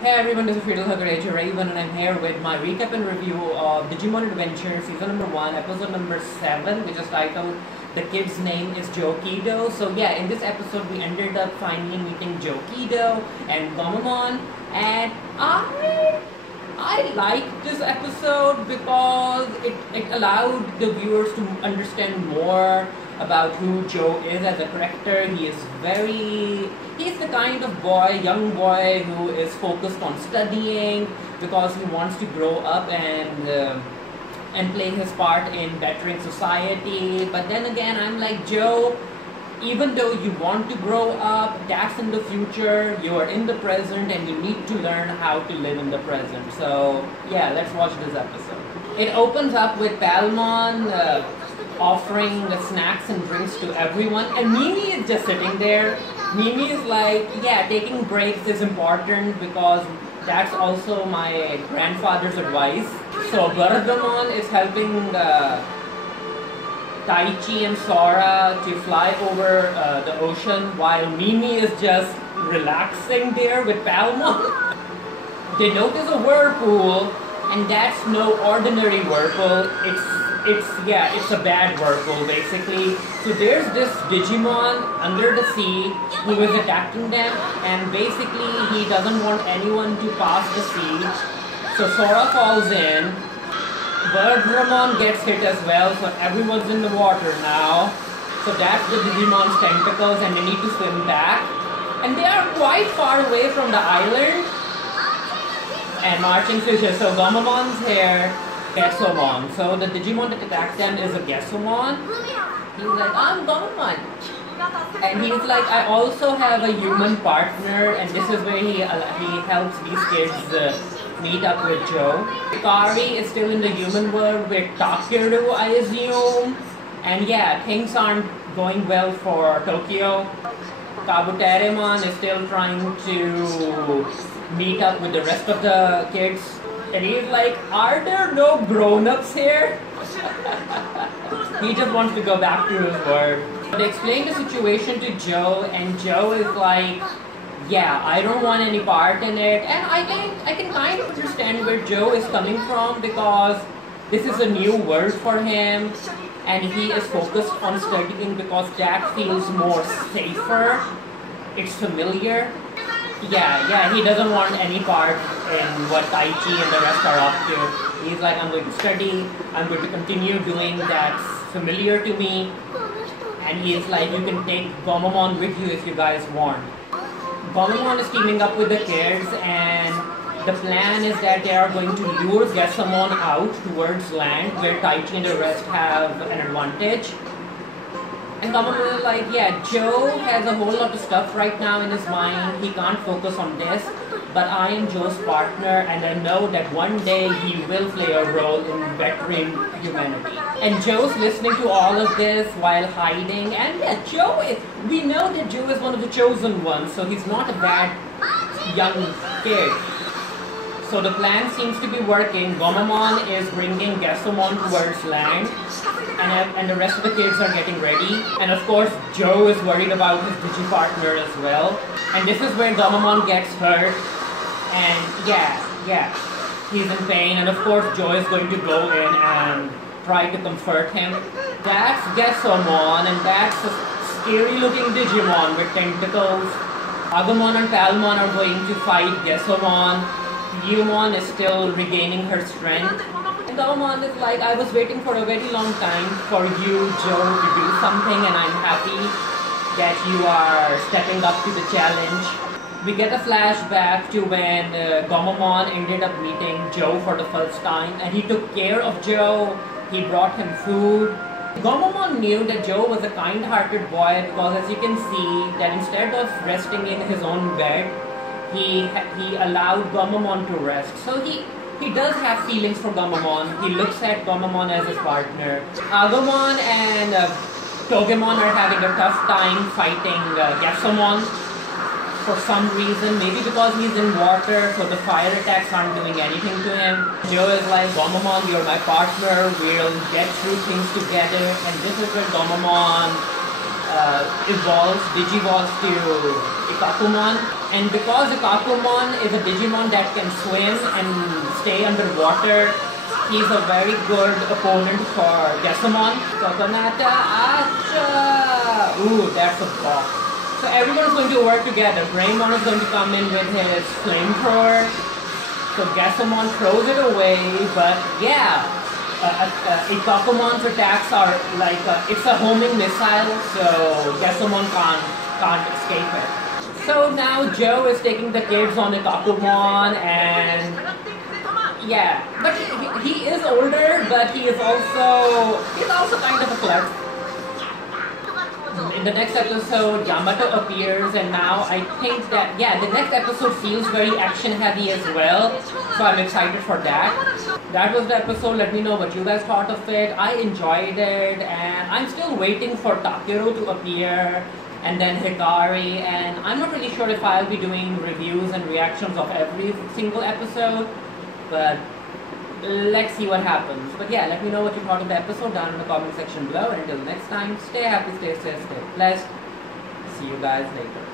Hey everyone, this is Friedel Hagare Raven and I'm here with my recap and review of Digimon Adventure Season number 1, Episode number 7, which is titled The Kid's Name is Jokido. So yeah, in this episode we ended up finally meeting Jokido and Gomamon, and I liked this episode because it allowed the viewers to understand more about who Joe is as a character. He's the kind of young boy who is focused on studying because he wants to grow up and play his part in bettering society. But then again, I'm like, Joe, even though you want to grow up, that's in the future, you are in the present and you need to learn how to live in the present. So yeah, let's watch this episode. It opens up with Palmon offering the snacks and drinks to everyone, and Mimi is just sitting there. Mimi is like, yeah, taking breaks is important because that's also my grandfather's advice. So Bardamon is helping Taichi and Sora to fly over the ocean while Mimi is just relaxing there with Palmon. They notice a whirlpool, and that's no ordinary whirlpool. It's a bad whirlpool basically. So there's this Digimon under the sea who is attacking them, and basically he doesn't want anyone to pass the sea. So Sora falls in. Birdramon gets hit as well, so everyone's in the water now. So that's the Digimon's tentacles, and they need to swim back. And they are quite far away from the island. And marching fishes. So Gomamon's here, Gesomon. So the Digimon that attacked them is a Gesomon. He's like, I'm Gomamon. And he's like, I also have a human partner, and this is where he helps these kids meet up with Joe. Kari is still in the human world with Takeru, I assume. And yeah, things aren't going well for Tokyo. Kabuteremon is still trying to meet up with the rest of the kids. And he's like, are there no grown-ups here? He just wants to go back to his world. They explain the situation to Joe, and Joe is like, yeah, I don't want any part in it. And I can kind of understand where Joe is coming from because this is a new world for him and he is focused on studying because that feels more safer. It's familiar. Yeah, he doesn't want any part in what Taichi and the rest are up to. He's like, I'm going to study, I'm going to continue doing that's familiar to me. And he's like, you can take Gomamon with you if you guys want. Gomamon is teaming up with the kids, and the plan is that they are going to lure Gessamon out towards land where Taichi and the rest have an advantage. And Gomamon is like, yeah, Joe has a whole lot of stuff right now in his mind, he can't focus on this, but I am Joe's partner and I know that one day he will play a role in bettering humanity. And Joe's listening to all of this while hiding, and yeah, we know that Joe is one of the chosen ones, so he's not a bad young kid. So the plan seems to be working. Gomamon is bringing Gessamon towards land, and the rest of the kids are getting ready. And of course, Joe is worried about his Digi-partner as well. And this is where Gomamon gets hurt, and yeah, he's in pain, and of course Joe is going to go in and try to comfort him. That's Gessamon, and that's a scary looking Digimon with tentacles. Agumon and Palmon are going to fight Gessamon. Yumon is still regaining her strength. And Gomamon is like, I was waiting for a very long time for you, Joe, to do something, and I'm happy that you are stepping up to the challenge. We get a flashback to when Gomamon ended up meeting Joe for the first time, and he took care of Joe. He brought him food. Gomamon knew that Joe was a kind-hearted boy because, as you can see, that instead of resting in his own bed, he allowed Gomamon to rest. So he does have feelings for Gomamon. He looks at Gomamon as his partner. Agumon and Togemon are having a tough time fighting Gessamon for some reason. Maybe because he's in water, so the fire attacks aren't doing anything to him. Joe is like, Gomamon, you're my partner. We'll get through things together. And this is where Gomamon evolves, digivolves to Ikakumon. And because Ikakumon is a Digimon that can swim and stay underwater, he's a very good opponent for Gessamon. Coconata, acha! Ooh, that's a bop. So everyone's going to work together. Greymon is going to come in with his flamethrower. So Gessamon throws it away, but yeah, Ikakumon's attacks are like, it's a homing missile, so Gessamon can't escape it. So now Joe is taking the kids on Ikakumon, and yeah, but he is older, but he's also kind of a klutz. In the next episode, Yamato appears, and now I think that, yeah, the next episode feels very action heavy as well, so I'm excited for that. That was the episode. Let me know what you guys thought of it. I enjoyed it, and I'm still waiting for Takeru to appear, and then Hikari, and I'm not really sure if I'll be doing reviews and reactions of every single episode, but let's see what happens. But yeah, let me know what you thought of the episode down in the comment section below, and until next time, stay happy, stay safe, stay blessed. See you guys later.